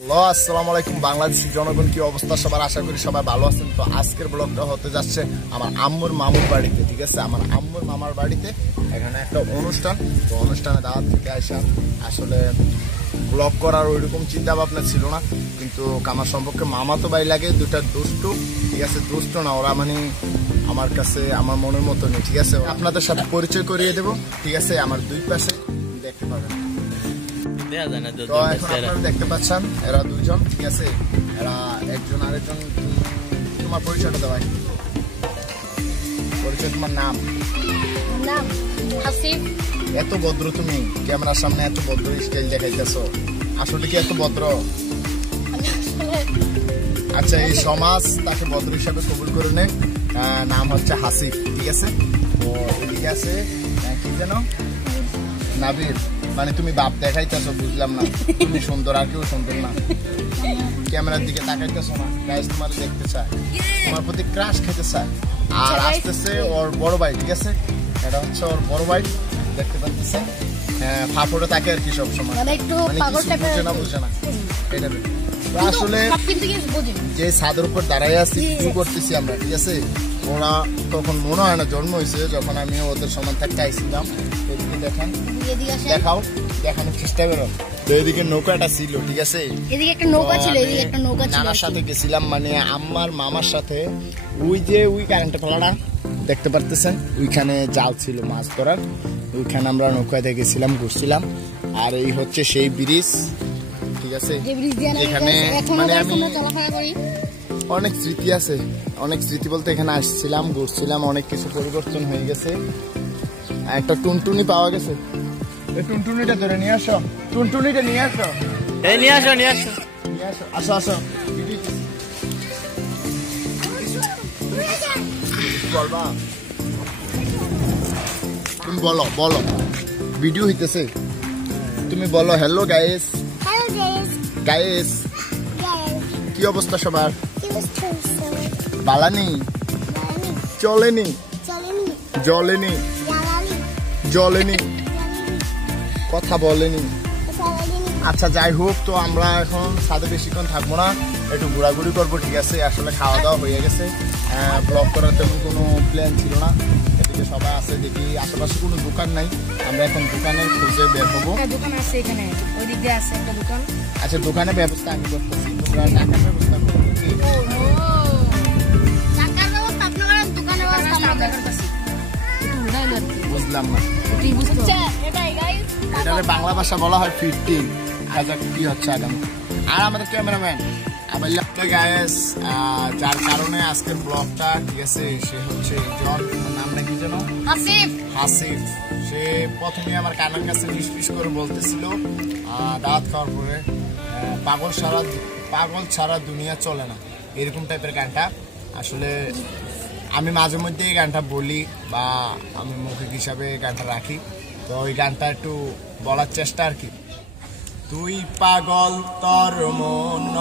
আসসালামু আলাইকুম বাংলাদেশের জনগণ, কি অবস্থা সবার? আশা করি সবাই ভালো আছেন। তো আজকের ব্লগটা হতে যাচ্ছে আমার আম্মুর মামুর বাড়িতে। ঠিক আছে, আমার আম্মুর মামার বাড়িতে এখানে একটা অনুষ্ঠান। তো অনুষ্ঠানে দাওয়াত থেকে আসা, আসলে ব্লগ করার ওইরকম চিন্তা ভাবনা ছিল না, কিন্তু আমার সম্পর্কে মামা তো ভাই লাগে, দুটা দুষ্টু। ঠিক আছে, দুষ্ট না ওরা, মানে আমার কাছে আমার মনের মতো নেই। ঠিক আছে, আপনাদের সাথে পরিচয় করিয়ে দেবো। ঠিক আছে, আমার দুই পাশে দেখতে পাবেন। তো এখন আপনারা দেখতে পাচ্ছেন এরা দুইজন। ঠিক আছে, এরা একজন আরেকজন। তোমার পরিচয়টা দেওয়া, পরিচয়, তোমার নাম? এত ভদ্র তুমি, ক্যামেরার সামনে এত ভদ্র স্টাইল দেখাইতেছো, আসলে কি এত ভদ্র? আচ্ছা, এই সমাজ তাকে ভদ্র হিসাবে কবুল করে নেয়। নাম হচ্ছে হাসিফ। ঠিক আছে, তো এদিকে আছে কি যেন, নাবির। মানে তুমি বাপ দেখাইতেছো, বুঝলাম না। তুমি সুন্দর, আর কেউ সুন্দর না। ক্যামেরার দিকে তাকাইতেছো না, গাইস তোমার দেখতে চায়, তোমার প্রতি ক্রাশ খেতে চায়। আর আসতেছে ওর বড় ভাই। ঠিক আছে, এটা হচ্ছে ওর বড় ভাই, দেখতে পাচ্ছেন। ফাপড়ে থাকে আর কি সবসময়, মানে বুঝে না এটা। আসলে যে ছাদের উপর দাঁড়াই আছি, ভিডিও করতেছি আমরা। ঠিক আছে, ওরা তখন মনে হয় না জন্ম হয়েছে, যখন আমি ওদের সমান থাকতে আইছিলাম। এদিকে দেখেন, দেখানোর চেষ্টা করো। তো এদিকে নৌকাটা ছিল। ঠিক আছে, এদিকে একটা নৌকা ছিল, এদিকে একটা নৌকা ছিল। নানার সাথে গেছিলাম, মানে আমার মামার সাথে। ওই যে ওই কারেন্টের পালাটা দেখতে পারতেছেন, ওইখানে জাল ছিল মাছ ধরার, ওইখানে আমরা নৌকাতে গেছিলাম, ঘুরছিলাম। আর এই হচ্ছে সেই ব্রিজ। ঠিক আছে, এখানে মানে আমি অনেক স্মৃতি আছে, অনেক স্মৃতি বলতে এখানে আসছিলাম, ঘুরছিলাম, অনেক কিছু পরিবর্তন হয়ে গেছে। একটা টুনটুনি পাওয়া গেছে, এই টুনটুনিটা ধরে নিয়ে আসো, টুনটুনিটা নিয়ে আসো, আসো আসো। বলবা, তুমি বলো বলো, ভিডিও হইতেছে, তুমি বলো। হ্যালো গাইস, গাইস কি অবস্থা সবার? বালানি, চলেনি, জলেনি, জলেনি, কথা বলেনি। আচ্ছা, যাই হোক, তো আমরা এখন ছাদে বেশিক্ষণ থাকবো না, একটু ঘোরাঘুরি করবো। ঠিক আছে, আসলে খাওয়া দাওয়া হয়ে গেছে, ব্লগ করার তেমন কোনো প্ল্যান ছিল না। এদিকে সবাই আছে, দেখি আশেপাশে কোনো দোকান নাই, আমরা এখন দোকানের খুঁজে বের হবো। আচ্ছা, দোকানের ব্যবস্থা আমি করতেছি, তোমরা টাকার ব্যবস্থা করো। বুঝলাম না, এটাকে বাংলা ভাষা বলা হয় 15। কি হচ্ছে আগামী। আর আমাদের ক্যামেরাম্যান গায়েস, যার কারণে আজকের ব্লগটা। ঠিক আছে, সে হচ্ছে নাম নাকি যেন হাসিফ। সে প্রথমে আমার কানের কাছে ফিস করে বলতেছিল দাওয়াত খাওয়ার পরে, পাগল ছাড়া দুনিয়া চলে না, এরকম টাইপের গানটা। আসলে আমি মাঝে মধ্যে এই গানটা বলি, বা আমি মৌখিক হিসাবে গানটা রাখি। তো ওই গানটা একটু বলার চেষ্টা আর কি। তুই পাগল তোর মন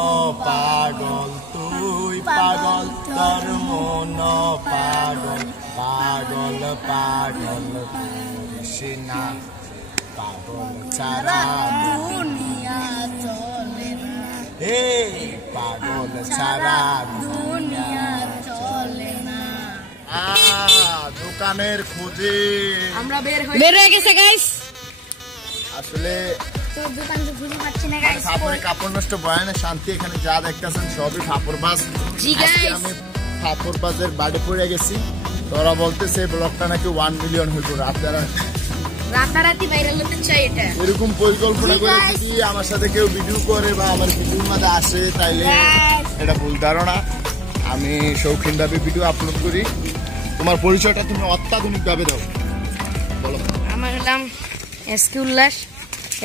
পাগল, তুই পাগল তোর মন পাগল, পাগল পাগল না, পাগল ছাড়া দুনিয়া চলে না, পাগল ছাড়া দুনিয়া চলে না। দোকানের খোঁজে আমরা বের হয়ে গেছে গাইস। আসলে কাপড় নষ্ট বয়ানে শান্তি, এখানে যা দেখতেছেন সবই ফাপড় বাস। আমি ফাপড় বাসের বাড়ি পড়ে গেছি, তোরা বলতেছে ব্লগটা নাকি 1 মিলিয়ন হইব রাতারাতি ভাইরাল হতে চাই। এটা এরকম পরিকল্পনা করে যদি আমার সাথে কেউ ভিডিও করে বা আমার ভিডিওর মধ্যে আসে, তাইলে এটা ভুল ধারণা। আমি শৌখিন ভাবে ভিডিও আপলোড করি। তোমার পরিচয়টা তুমি অত্যাধুনিক ভাবে দাও, বলো। আমার নাম এসকে উল্লাস,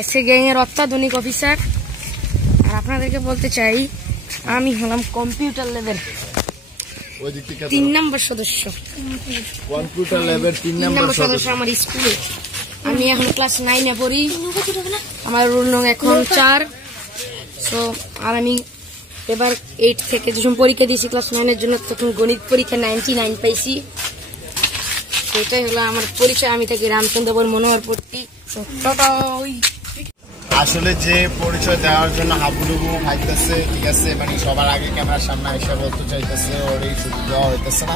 এসকে গ্যাং এর অত্যাধুনিক অফিসার। আর আপনাদেরকে বলতে চাই, আমি হলাম কম্পিউটার লেভেল 3 নম্বর সদস্য। কম্পিউটার লেভেল 3 নম্বর সদস্য আমার স্কুলে। আমি এখন ক্লাস 9 এ পড়ি, আমার রোল নং এখন 4। সো আর আমি এবার 8 থেকে যখন পরীক্ষা দিয়েছি ক্লাস 9 এর জন্য, তখন গণিত পরীক্ষা 99 পাইছি। সেটাই হলো আমার পরিচয়। আমি থাকি রামচন্দ্রপুর মনোহরপট্টি। আসলে যে পরিচয় দেওয়ার জন্য হাবুডুবু খাইতেছে, ঠিক আছে, মানে সবার আগে ক্যামেরার সামনে এসে বলতে চাইতেছে ওর এই সুযোগ দেওয়া হইতেছে না,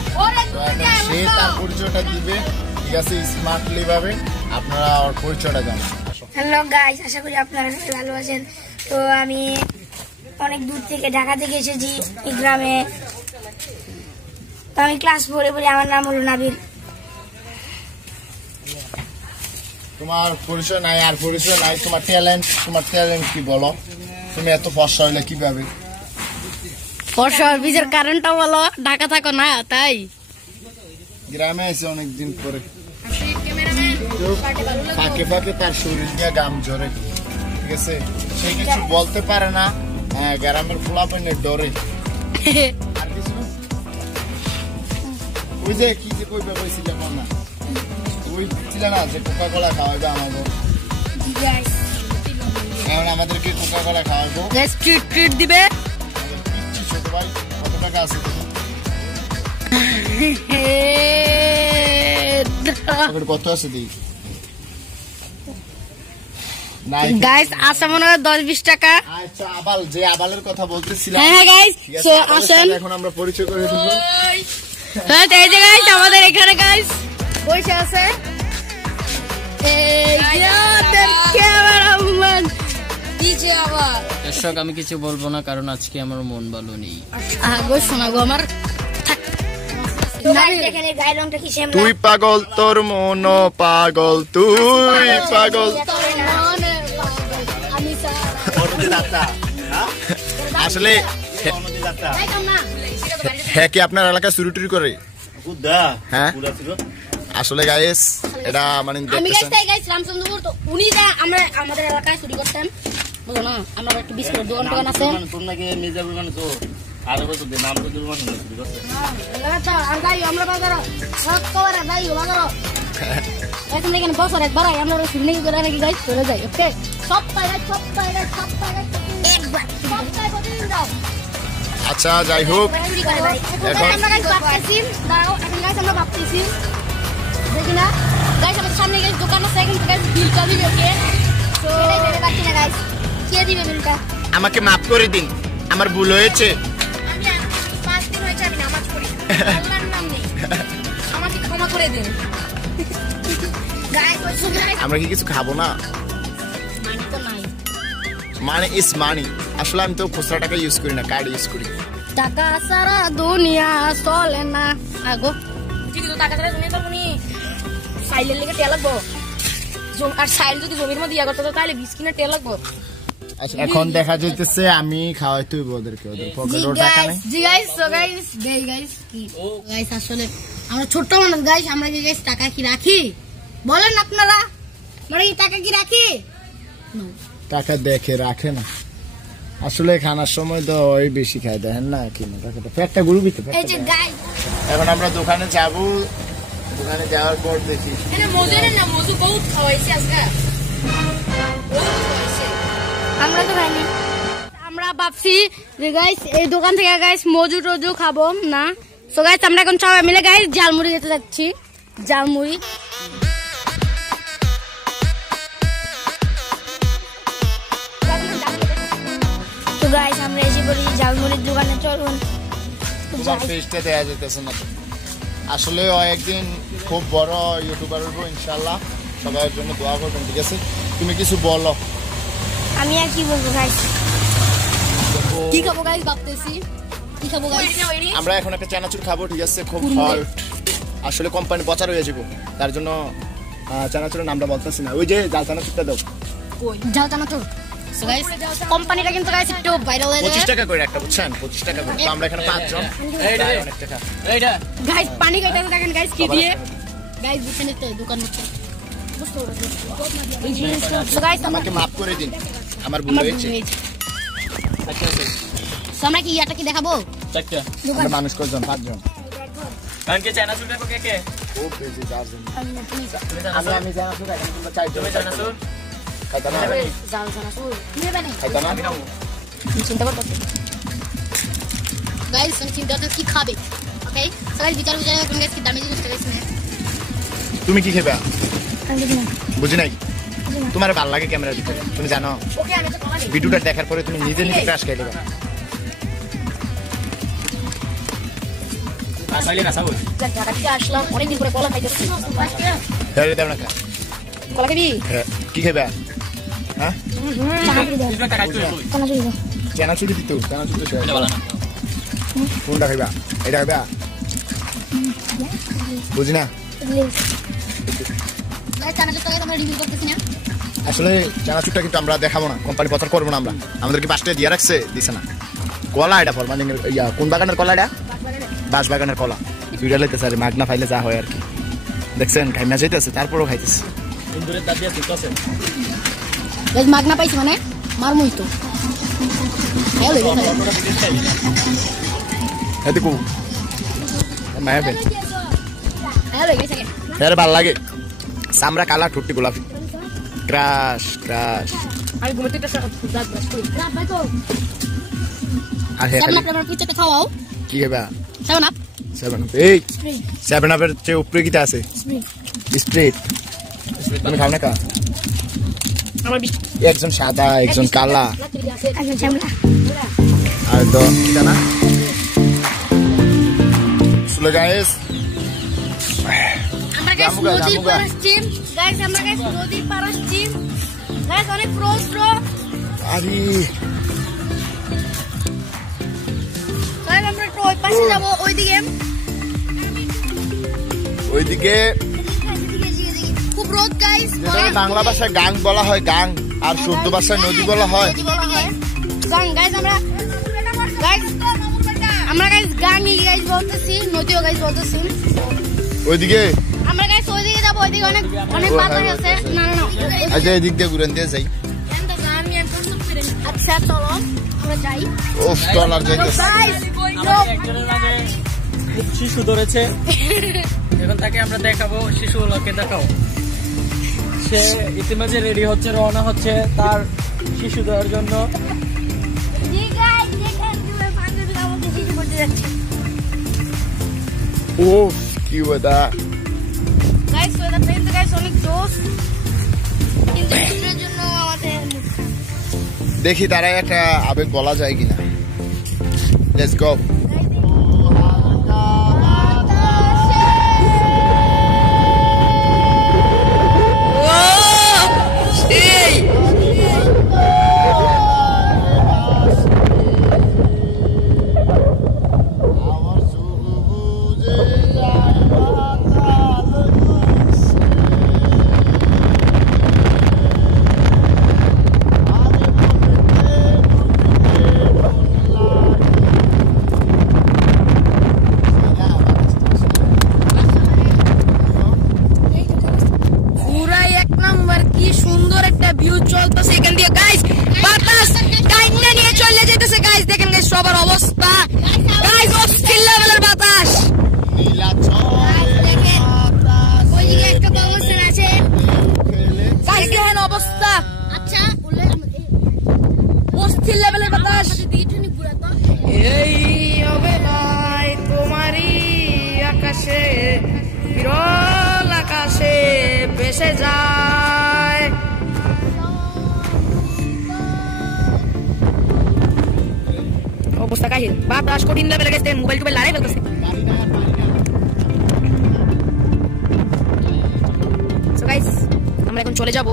তো এখন সে তার পরিচয়টা দিবে, ঠিক আছে, স্মার্টলি ভাবে। আপনারা ওর পরিচয়টা জানেন। হ্যালো গাইস, আশা করি আপনারা সবাই ভালো আছেন। তো আমি অনেক দূর থেকে ঢাকা থেকে এসেছি এই গ্রামে। তো আমি ক্লাস 4-এ পড়ি। আমার নাম হলো নাবিল। তোমার পরিচয় নাই, আর পরিচয় নাই, তোমার ট্যালেন্ট কি বলো? তুমি এত ফর্সা হইলে কিভাবে? ফর্সার বীজের কারণটা বলো। ঢাকা থাকো না তাই? গ্রামে এসে অনেকদিন পরে ফাঁকে ফাঁকে তার শরীর নিয়ে গাম ঝরে, ঠিক আছে, সে কিছু বলতে পারে না। গ্রামের পোলাপাইনের ডরে। আর কিছু না? ওই যে কি যে কইবে কইছিল না, ওই ছিল না যে কোকা কোলা খাওয়াবে আমাকে। এখন আমাদেরকে কোকা কোলা খাওয়াবো, ট্রিট দিবে। ছোট ভাই কত টাকা আছে? কত আছে দিই? গাইস আছে মনে হয় 10-20 টাকা। আচ্ছা, আবাল, যে আবালের কথা বলতেছিলাম। হ্যাঁ গাইস, সো আসেন এখন আমরা পরিচয় করে দেব। হ্যাঁ, এই যে গাইস আমাদের এখানে গাইস বসে আছে এই ইয়াদের ক্যামেরাম্যান ডিজে আবার। দর্শক, আমি কিছু বলবো না কারণ আজকে আমার মন ভালো নেই। আগো শোনাবো আমার। তুই পাগল, তোর মন পাগল, তুই পাগল। আসলে হ্যাঁ, কি আপনার এলাকায় চুরি টুরি করে? হ্যাঁ, আসলে গাইস এটা মানে আমি গাইস রামচন্দ্রপুর, তো উনি যা আমরা আমাদের এলাকায় চুরি করতেন, বুঝো না? আমরা একটা বিস্কুটের দোকান আছে। তোর নাকি মির্জাপুর মানে তো আর কত দিন নাম তো দুর্মান চুরি করতে। আচ্ছা, আর গাই আমরা বাজার সব কভার গাই বাজার এখন এখানে বছর একবার আমরা শুনে করে নাকি গাইস চলে যাই। ওকে, সপ্তাহে প্রতিদিন যাও। আচ্ছা, যাই হোক, এখন আমরা গাইস ভাবতেছি, দাঁড়াও, এখন গাইস আমরা ভাবতেছি দেখি না গাইস আমাদের সামনে গাইস দোকান আছে, এখান থেকে বিলটা দিবে কে? তো সেটাই ভেবে পাচ্ছি না গাইস, কে দিবে বিলটা? আমাকে মাফ করে দিন, আমার ভুল হয়েছে। আমি 5 দিন হয়েছে আমি নামাজ পড়ি, আল্লাহর নাম নেই, আমাকে ক্ষমা করে দিন গাইস। আমরা কি কিছু খাবো না? মানি তো নাই, মানে ইস মানি। আসলে আমি তো খুচরা টাকা ইউজ করি না, কার্ড ইউজ করি। টাকা সারা দুনিয়া চলে না। আগো ঠিক তো, টাকা সারা দুনিয়া চলবো নি, সাইলের লেগে তেল লাগবো। আর সাইল যদি জমির মধ্যে ইয়া করতে তাহলে 20 কিনা তেল লাগবো। এখন দেখা যাইতেছে আমি খাওয়াই তুই ওদেরকে, ওদের পকেটে টাকা নেই। জি গাইস, সো গাইস দেই গাইস কি গাইস, আসলে আমরা ছোট মানুষ গাইস, আমরা কি গাইস টাকা কি রাখি? বলেন আপনারা, আমরা কি টাকা কি রাখি? টাকা দেখে রাখে না, আসলে খানার সময় তো ওই বেশি খাই, দেখেন না কি না টাকাটা পেটটা গুরুবিতে। এই যে গাইস, এখন আমরা দোকানে যাব, দোকানে যাওয়ার পর দেখি। এখানে মজুরে না মজু বহুত খাওয়াইছে আজকে, আমরা তো খাইনি। আমরা ভাবছি যে গাইস এই দোকান থেকে গাইস মজু টজু খাবো না। সো গাইস আমরা এখন সবাই মিলে গাইস ঝালমুড়ি খেতে যাচ্ছি, ঝালমুড়ি। তো গাইস আমরা এসে পড়ি ঝালমুড়ির দোকানে। চলুন। তোমার ফেসটা দেয়া যেতেছে না। আসলে ও একদিন খুব বড় ইউটিউবার হবো ইনশাআল্লাহ, সবার জন্য দোয়া করবেন, ঠিক আছে? তুমি কিছু বলো। আমি আর কি বলবো গাইস? কি খাবো গাইস ভাবতেছি, কি খাবো গাইস? আমরা এখন একটা চানাচুর খাবো, ঠিক আছে? খুব হট, আসলে কোম্পানি বচার হয়ে যাবো, তার জন্য চানাচুরের নামটা বলতেছি না। ওই যে জাল চানাচুরটা দাও। যাও চানাচুর। সো গাইস কোম্পানিটা কিন্তু গাইস একটু ভাইরাল হয়ে যায়। 25 টাকা করে একটা, বুঝছেন? 25 টাকা করে। তো আমরা এখানে 5 জন, অনেক টাকা। এইটা গাইস পানি খাইতে দেখেন গাইস কি দিয়ে গাইস বুঝছেন তো দোকান হচ্ছে। সো গাইস আমাকে মাফ করে দিন, আমার ভুল হয়েছে। আচ্ছা আছে সো আমরা কি ইয়াটা কি দেখাবো? চারটা আমরা মানুষ কয়জন? 5 জন। কারণ কি চানাচুর দেখো কে কে? খুব বেশি 4 জন। তুমি আমি চানাচুর এখানে তোমরা 4 জন। তুমি চানাচুর খাইতা না? যাও চানাচুর নেবে না। খাইতা না? চিন্তা করতেছি গাইস, আমি চিন্তা করতেছি কি খাবে। ওকে সো গাইস বিচার করুন গাইস কি দামি জিনিস গাইস না। তুমি কি খাবে? আমি বুঝি না। বুঝি নাই। তোমার ভালো লাগে ক্যামেরার ভিতরে তুমি জানো ভিডিওটা দেখার পরে তুমি নিজে নিজে ক্রাশ খেয়ে দেবে আসলাম অনেকদিন পরে কলা খাইতেছি কলা খাবি কি খাবে হ্যাঁ চানাচুরি দিত চানাচুরি কোনটা খাইবা এটা খাইবা বুঝি না আসলে চানাচুরটা কিন্তু আমরা দেখাবো না কোম্পানি পত্র করবো না আমরা আমাদেরকে 5 টাকা দিয়ে রাখছে দিছে না কলা এটা ফরমালিং কোন বাগানের কলা এটা বাঁশ বাগানের কলা দুইটা লাইতেছে আর মাগনা ফাইলে যা হয় আর কি দেখছেন খাইনা যাইতেছে তারপরও খাইতেছে মাগনা পাইছি মানে মারমুই তো দেখো মায়াবেন ভাল লাগে চামড়া কালা ঠুটি গোলাপি ক্রাশ ক্রাশ খাওয়াও কি খাবা 7 আপের চেয়ে উপরে কিটা আছে স্প্রিট তুমি খাও না কা একজন সাদা একজন কালা আর তো কিটা না চলো গাইস আমরা গাইস নদীর পাড় আসছি গাইস আমরা গাইস নদীর পাড় আসছি গাইস অনেক ক্রস ব্রো আরে গাইস আমরা তো ওই পাশে যাব ওইদিকে খুব রোদ গাইস বাংলা ভাষায় গাং বলা হয় গাং আর শুদ্ধ ভাষায় নদী বলা হয় গাং গাইস আমরা গাইস গাংই গাইস বলতেছি নদীও গাইস বলতেছি ওইদিকে আমরা গাইস ওইদিকে যাব ওইদিকে অনেক অনেক বাতাস আছে না না আচ্ছা এদিক দিয়ে ঘুরে দিয়ে যাই আচ্ছা চলো আমরা যাই ওফ ডলার যাইতেছে খুব শিশু ধরেছে এখন তাকে আমরা দেখাবো শিশুগুলোকে দেখাও সে ইতিমধ্যে রেডি হচ্ছে রওনা হচ্ছে তার শিশু দেওয়ার জন্য ওফ কি ওটা গাইস ওটা পেন গাইস অনেক জোস কিন্তু এর জন্য আমাদের দেখি তারা একটা আবেগ বলা যায় কিনা লেটস গো অবস্থা কাহিল বাতাস কঠিন লেভেলে গেছে মোবাইল টোবাইল লড়াই ফেলতেছে সো গাইস আমরা এখন চলে যাব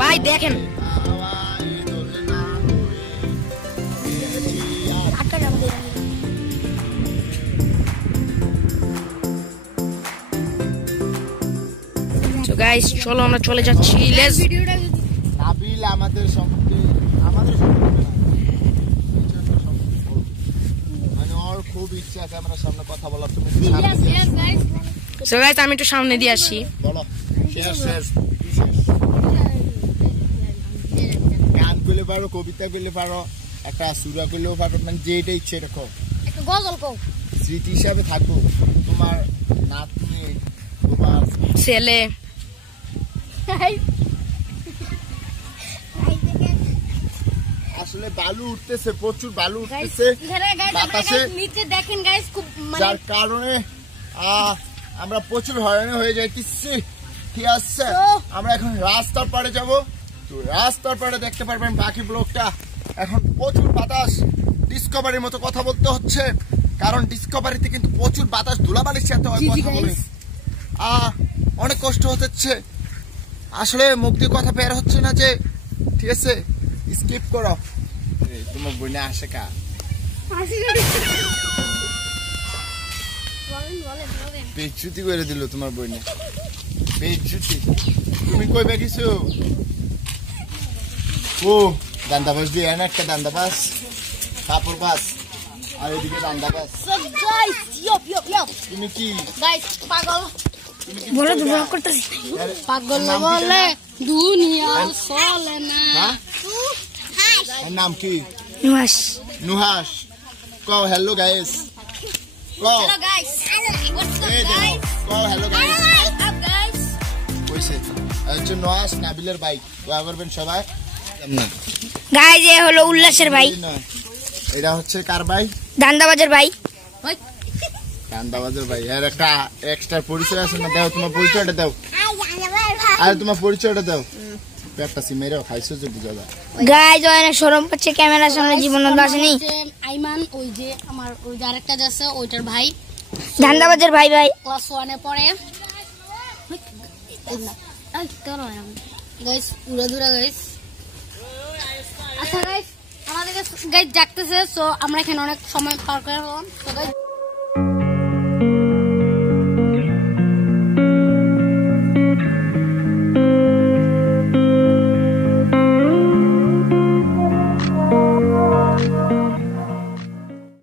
ভাই দেখেন সো গাইস চলো আমরা চলে যাচ্ছি লেটস নাবিল আমাদের সম্পর্কে খুব ইচ্ছা আছে আমরা সামনে কথা বলার তুমি সো গাইস আমি একটু সামনে দিয়ে আসি বলো শেষ গান করলে পারো কবিতা করলে পারো একটা সূরা করলেও পারো মানে যেটা ইচ্ছে রাখো একটা গজল কও স্মৃতি হিসাবে থাকবো তোমার নাতনি তোমার ছেলে আসলে বালু উঠতেছে প্রচুর বালু উঠতেছে বাতাসে নিচে দেখেন গাইস খুব যার কারণে আমরা প্রচুর হয়রানি হয়ে যাইতেছি ঠিক আছে, আমরা এখন রাস্তার পাড়ে যাব। তো রাস্তার পাড়ে দেখতে পারবেন বাকি ব্লগটা। এখন প্রচুর বাতাস, ডিসকভারির মতো কথা বলতে হচ্ছে, কারণ ডিসকভারিতে কিন্তু প্রচুর বাতাস ধুলাবালির সাথে কথা বলি। অনেক কষ্ট হচ্ছে আসলে, মুখ দিয়ে কথা বের হচ্ছে না যে। ঠিক আছে, স্কিপ করো। তোমার বইনে আসে কা পেটচুতি করে দিল তোমার বইনে, পেটচুতি। তুমি কই বেগিছো? ও দান্দাবাস দিয়ে এনে একটা দান্দাবাস, কাপড় বাস, আর এদিকে দান্দাবাস। তুমি কি পাগল বলো তো ব্লগ করতেছি। পাগল বলে দুনিয়া চলে না। নাম কি? নুহাস। নুহাস। কও হ্যালো গাইস, কও Hello guys. What's up এই দেখো, guys? কও hello guys. What's up guys? কইছে আচ্ছা নুহাস নাবিলের ভাই, দোয়া করবেন সবাই। না গাইজ এ হলো উল্লাসের ভাই, এটা হচ্ছে কার ভাই? দান্দাবাজের ভাই। ওই কান্দাবাজের ভাই। এর একটা এক্সট্রা পরিচয় আছে না? দাও তোমার পরিচয়টা দাও। আরে তোমার পরিচয়টা দাও। পেটটা সিমেরেও খাইছো যে বুঝা যায়। গাইজ অনেক শরম পাচ্ছে ক্যামেরার সামনে, জীবনত আসেনি। আইমান, ওই যে আমার ওই যে আরেকটা যে আছে ওইটার ভাই, দান্দাবাজের ভাই ভাই। ক্লাস 1 এ পড়ে। গাইস পুরো দূরে গাইস। আচ্ছা গাইস, আমাদের গাইস ডাকতেছে, সো আমরা এখানে অনেক সময় পার করলাম। তো গাইস